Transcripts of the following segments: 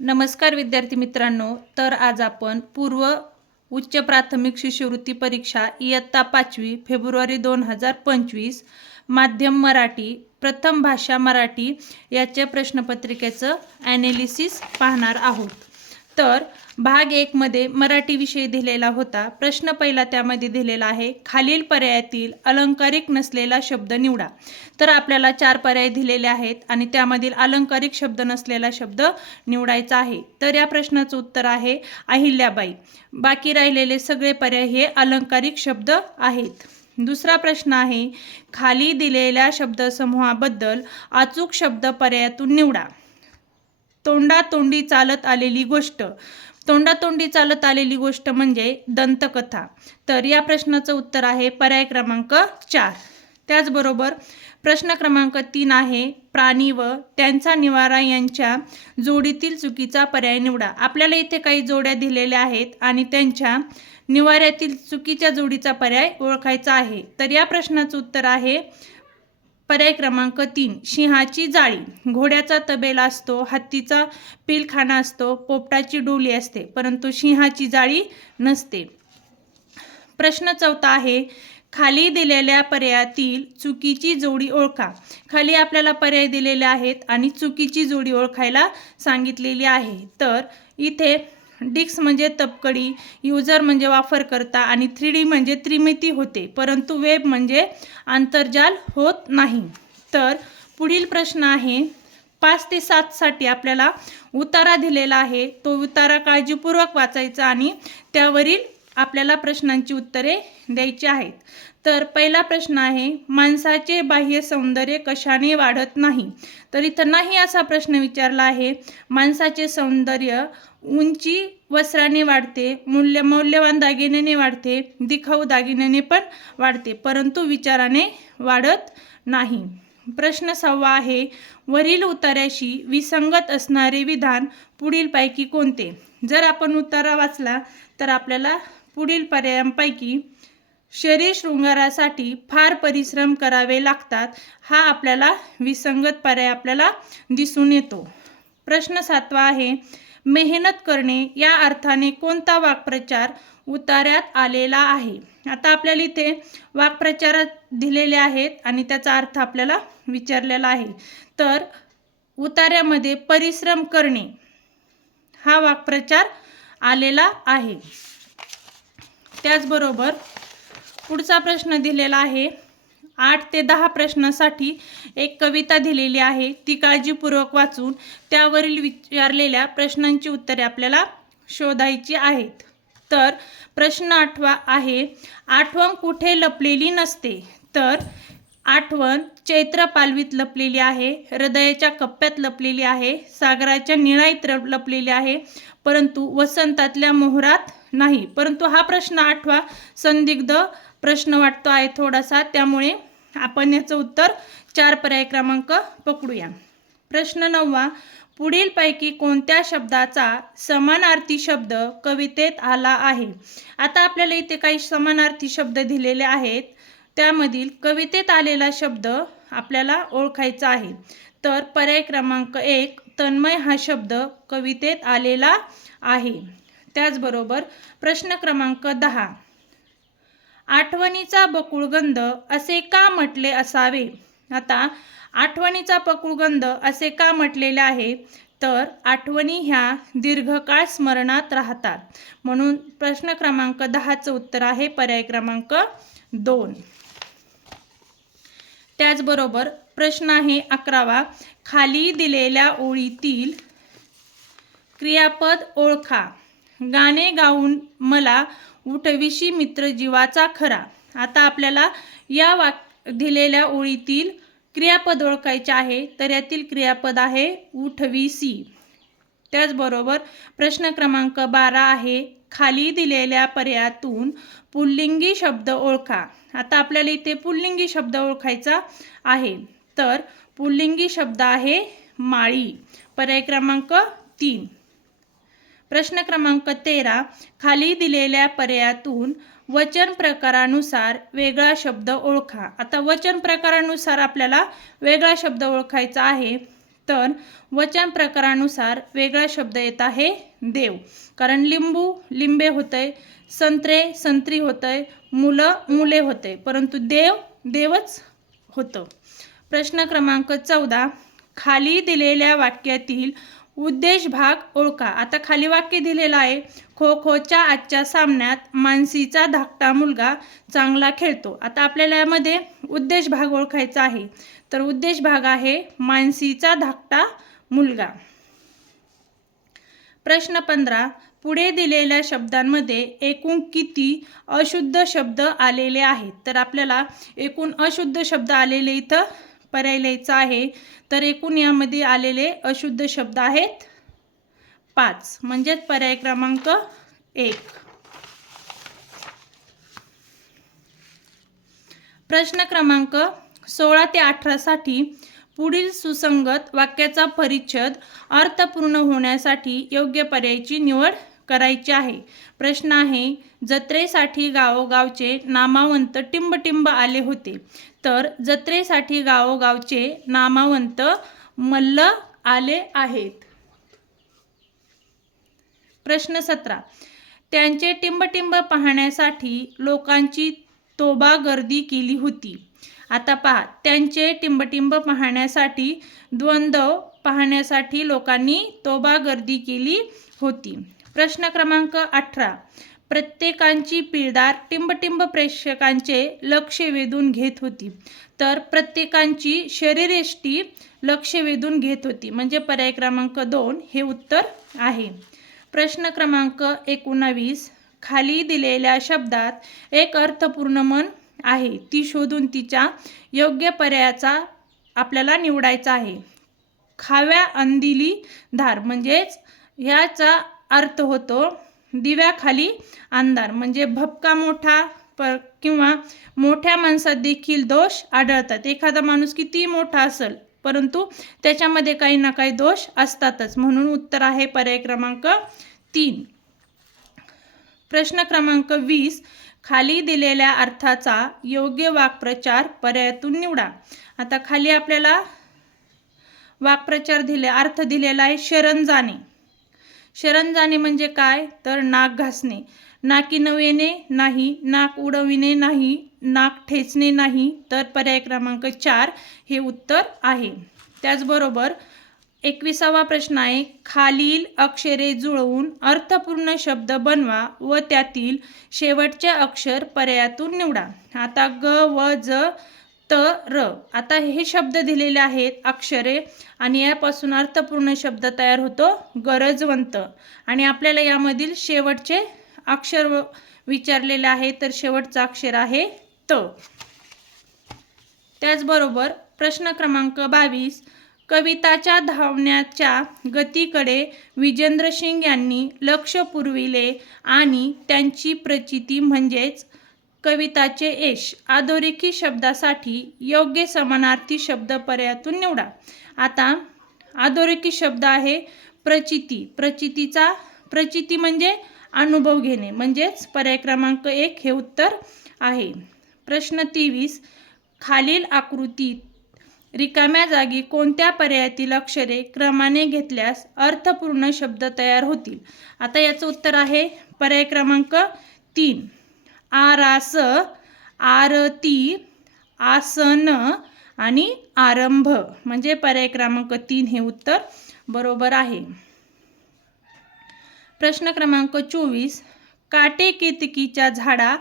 नमस्कार विद्यार्थी मित्रांनो तर आज आपण पूर्व उच्च प्राथमिक शिष्यवृत्ती परीक्षा इयत्ता पाचवी फेब्रुवारी दोन हजार पंचवीस माध्यम मराठी प्रथम भाषा मराठी याच्या प्रश्नपत्रिकेचं ॲनालिसिस पाहणार आहोत. तर भाग एकमध्ये मराठी विषय दिलेला होता. प्रश्न पहिला त्यामध्ये दिलेला आहे खालील पर्यायातील अलंकारिक नसलेला शब्द निवडा. तर आपल्याला चार पर्याय दिलेले आहेत आणि त्यामधील अलंकारिक शब्द नसलेला शब्द निवडायचा आहे. तर या प्रश्नाचं उत्तर आहे अहिल्याबाई. बाकी राहिलेले सगळे पर्याय हे अलंकारिक शब्द आहेत. दुसरा प्रश्न आहे खाली दिलेल्या शब्दसमूहाबद्दल अचूक शब्द पर्यायातून निवडा. तोंडातोंडी चालत आलेली गोष्ट. तोंडातोंडी चालत आलेली गोष्ट म्हणजे दंतकथा. तर या प्रश्नाचं उत्तर आहे पर्याय क्रमांक चार. त्याचबरोबर प्रश्न क्रमांक तीन आहे प्राणी व त्यांचा निवारा यांच्या जोडीतील चुकीचा पर्याय निवडा. आपल्याला इथे काही जोड्या दिलेल्या आहेत आणि त्यांच्या निवाऱ्यातील चुकीच्या जोडीचा पर्याय ओळखायचा आहे. तर या प्रश्नाचं उत्तर आहे पर्याय क्रमांक तीन सिंहाची जाळी. घोड्याचा तबेला असतो हत्तीचा पिलखाना असतो पोपटाची डोली असते परंतु सिंहाची जाळी नसते. प्रश्न चौथा आहे खाली दिलेल्या पर्यायातील चुकीची जोडी ओळखा. खाली आपल्याला पर्याय दिलेले आहेत आणि चुकीची जोडी ओळखायला सांगितलेली आहे. तर इथे डिक्स म्हणजे तपकडी युजर म्हणजे वापरकर्ता आणि थ्री डी म्हणजे त्रिमिती होते परंतु वेब म्हणजे आंतरजाल होत नाही. तर पुढील प्रश्न आहे पाच ते सातसाठी आपल्याला उतारा दिलेला आहे तो उतारा काळजीपूर्वक वाचायचा आणि त्यावरील आपल्याला प्रश्नांची उत्तरे द्यायची आहेत. तर पहिला प्रश्न आहे माणसाचे बाह्य सौंदर्य कशाने वाढत नाही? तर इथं नाही असा प्रश्न विचारला आहे माणसाचे सौंदर्य उंची वस्त्राने वाढते मूल्य मौल्यवान दागिन्याने वाढते दिखाऊ दागिन्याने पण वाढते परंतु विचाराने वाढत नाही. प्रश्न सहावा आहे वरील उतार्याशी विसंगत असणारे विधान पुढीलपैकी कोणते? जर आपण उतारा वाचला तर आपल्याला पुढील पर्यायांपैकी शरीर शृंगारासाठी फार परिश्रम करावे लागतात हा आपल्याला विसंगत पर्याय आपल्याला दिसून येतो. प्रश्न सातवा आहे मेहनत करणे या अर्थाने कोणता वाक्प्रचार उतार्यात आलेला आहे? आता आपल्याला इथे वाक्प्रचारात दिलेले आहेत आणि त्याचा अर्थ आपल्याला विचारलेला आहे. तर उतार्यामध्ये परिश्रम करणे हा वाक्प्रचार आलेला आहे. त्याचबरोबर पुढचा प्रश्न दिलेला आहे. आठ ते दहा प्रश्नासाठी एक कविता दिलेली आहे. ती काळजीपूर्वक वाचून त्यावरील विचारलेल्या प्रश्नांची उत्तरे आपल्याला शोधायची आहेत. तर प्रश्न आठवा आहे आठवण कुठे लपलेली नसते? तर आठवण चैत्र पालवीत लपलेली आहे हृदयाच्या कप्प्यात लपलेली आहे सागराच्या निळाईत लपलेली आहे परंतु वसंतातल्या मोहरात नाही. परंतु हा प्रश्न आठवा. संदिग्ध प्रश्न वाटतो आहे थोडासा. त्यामुळे आपण याचं उत्तर चार पर्याय क्रमांक पकडूया. प्रश्न नववा. पुढीलपैकी कोणत्या शब्दाचा समानार्थी शब्द कवितेत आला आहे? आता आपल्याला इथे काही समानार्थी शब्द दिलेले आहेत. त्यामधील कवितेत आलेला शब्द आपल्याला ओळखायचा आहे. तर पर्याय क्रमांक एक तन्मय हा शब्द कवितेत आलेला आहे. त्याचबरोबर प्रश्न क्रमांक दहा. आठवणीचा बकुळगंध असे का म्हटले असावे? आता आठवणीचा बकुळगंध असे का म्हटलेले आहे? तर आठवणी ह्या दीर्घकाळ स्मरणात राहतात. म्हणून प्रश्न क्रमांक दहाचं उत्तर आहे पर्याय क्रमांक दोन. त्याचबरोबर प्रश्न आहे अकरावा खाली दिलेल्या ओळीतील क्रियापद ओळखा. गाणे गाऊन मला उठविशी मित्र जीवाचा खरा. आता आपल्याला या वाक दिलेल्या ओळीतील क्रियापद ओळखायचे आहे तर यातील क्रियापद आहे उठविसी त्याचबरोबर प्रश्न क्रमांक बारा आहे खाली दिलेल्या पर्यायातून पुल्लिंगी शब्द ओळखा. आता आपल्याला इथे पुल्लिंगी शब्द ओळखायचा आहे. तर पुल्लिंगी शब्द आहे माळी. पर्याय क्रमांक तीन. प्रश्न क्रमांक तेरा खाली दिलेल्या पर्यायातून वचन प्रकारानुसार वेगळा शब्द ओळखा. आता वचन प्रकारानुसार आपल्याला वेगळा शब्द ओळखायचा आहे तर वचन प्रकारानुसार वेगळा शब्द येत आहे देव. कारण लिंबू लिंबे होतंय संत्रे संत्री होतंय मुलं मुले होते परंतु देव देवच होतं. प्रश्न क्रमांक चौदा खाली दिलेल्या वाक्यातील उद्देश भाग ओळखा. आता खाली वाक्य दिलेलं आहे खो खोच्या आजच्या सामन्यात मानसीचा धाकटा मुलगा चांगला खेळतो. आता आपल्याला यामध्ये उद्देश भाग ओळखायचा आहे. तर उद्देश भाग आहे मानसीचा धाकटा मुलगा. प्रश्न पंधरा. पुढे दिलेल्या शब्दांमध्ये एकूण किती अशुद्ध शब्द आलेले आहेत? तर आपल्याला एकूण अशुद्ध शब्द आलेले इथं पर्याय लिहायचा आहे. तर एकूण यामध्ये आलेले अशुद्ध शब्द आहेत पाच. म्हणजेच पर्याय क्रमांक एक. प्रश्न क्रमांक सोळा ते अठरासाठी पुढील सुसंगत वाक्याचा परिच्छेद अर्थपूर्ण होण्यासाठी योग्य पर्यायाची निवड करायची आहे. प्रश्न आहे जत्रेसाठी गावोगावचे नामावंत टिंबटिंब आले होते. तर जत्रेसाठी गावोगावचे नामावंत मल्ल आले आहेत. प्रश्न सतरा. त्यांचे टिंबटिंब पाहण्यासाठी लोकांची तोबा गर्दी केली होती. आता पहा त्यांचे टिंबटिंब पाहण्यासाठी द्वंद्व पाहण्यासाठी लोकांनी तोबा गर्दी केली होती. प्रश्न क्रमांक अठरा. प्रत्येकांची पिळदार टिंबटिंब प्रेक्षकांचे लक्ष वेधून घेत होती. तर प्रत्येकांची शरीरेष्टी लक्ष वेधून घेत होती. म्हणजे पर्याय क्रमांक दोन हे उत्तर आहे. प्रश्न क्रमांक एकोणावीस. खाली दिलेल्या शब्दात एक अर्थपूर्ण मन आहे. ती शोधून तिच्या योग्य पर्यायाचा आपल्याला निवडायचा आहे. खाव्या अंदिली धार म्हणजेच ह्याचा अर्थ होतो दिव्याखाली अंधार म्हणजे भपका मोठा प किंवा मोठ्या माणसात देखील दोष आढळतात. एखादा माणूस किती मोठा असेल परंतु त्याच्यामध्ये काही ना काही दोष असतातच. म्हणून उत्तर आहे पर्याय क्रमांक तीन. प्रश्न क्रमांक वीस खाली दिलेल्या अर्थाचा योग्य वाक्प्रचार पर्यायातून निवडा. आता खाली आपल्याला वाक्प्रचार दिले अर्थ दिलेला आहे शरण जाणे. शरण जाणे म्हणजे काय? तर नाक घासणे. नाकी नवेने नाही नाक उडविणे नाही नाक ठेचणे नाही तर पर्याय क्रमांक चार हे उत्तर आहे. त्याचबरोबर एकविसावा प्रश्न आहे खालील अक्षरे जुळवून अर्थपूर्ण शब्द बनवा व त्यातील शेवटचे अक्षर पर्यायातून निवडा. आता ग व ज त र. आता हे शब्द दिलेले आहेत अक्षरे आणि यापासून अर्थपूर्ण शब्द तयार होतो गरजवंत. आणि आपल्याला यामधील शेवटचे अक्षर विचारलेले आहे तर शेवटचं अक्षर आहे त. त्याचबरोबर प्रश्न क्रमांक बावीस कविताच्या धावण्याच्या गतीकडे विजेंद्र सिंग यांनी लक्ष पुरविले आणि त्यांची प्रचिती म्हणजेच कविताचे यश. अधोरेखी शब्दासाठी योग्य समानार्थी शब्द पर्यायातून निवडा. आता अधोरेखी शब्द आहे प्रचिती. प्रचितीचा प्रचिती म्हणजे अनुभव घेणे म्हणजेच पर्याय क्रमांक एक हे उत्तर आहे. प्रश्न तेवीस. खालील आकृतीत रिकाम्या जागी कोणत्या पर्यायातील अक्षरे क्रमाने घेतल्यास अर्थपूर्ण शब्द तयार होतील? आता याचं उत्तर आहे पर्याय क्रमांक तीन. आरास आरती आसन आणि आरंभ. म्हणजे पर्याय क्रमांक तीन हे उत्तर बरोबर आहे. प्रश्न क्रमांक चोवीस काटे केतकीच्या झाडा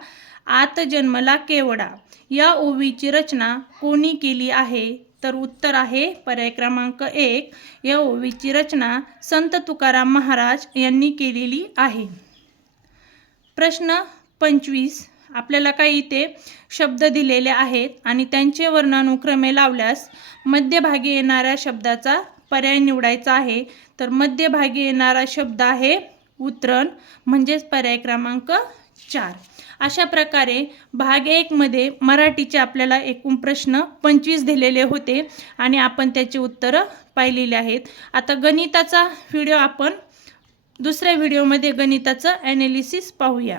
आत जन्मला केवडा? या ओवीची रचना कोणी केली आहे? तर उत्तर आहे पर्याय क्रमांक एक. या ओवीची रचना संत तुकाराम महाराज यांनी केलेली आहे. प्रश्न पंचवीस. आपल्याला काही इथे शब्द दिलेले आहेत आणि त्यांचे वर्णानुक्रमे लावल्यास मध्यभागी येणाऱ्या शब्दाचा पर्याय निवडायचा आहे. तर मध्यभागी येणारा शब्द आहे उतरण म्हणजेच पर्याय क्रमांक चार. अशा प्रकारे भाग एकमध्ये मराठीचे आपल्याला एकूण प्रश्न पंचवीस दिलेले होते आणि आपण त्याची उत्तरं पाहिलेली आहेत. आता गणिताचा व्हिडिओ आपण दुसऱ्या व्हिडिओमध्ये गणिताचं ॲनालिसिस पाहूया.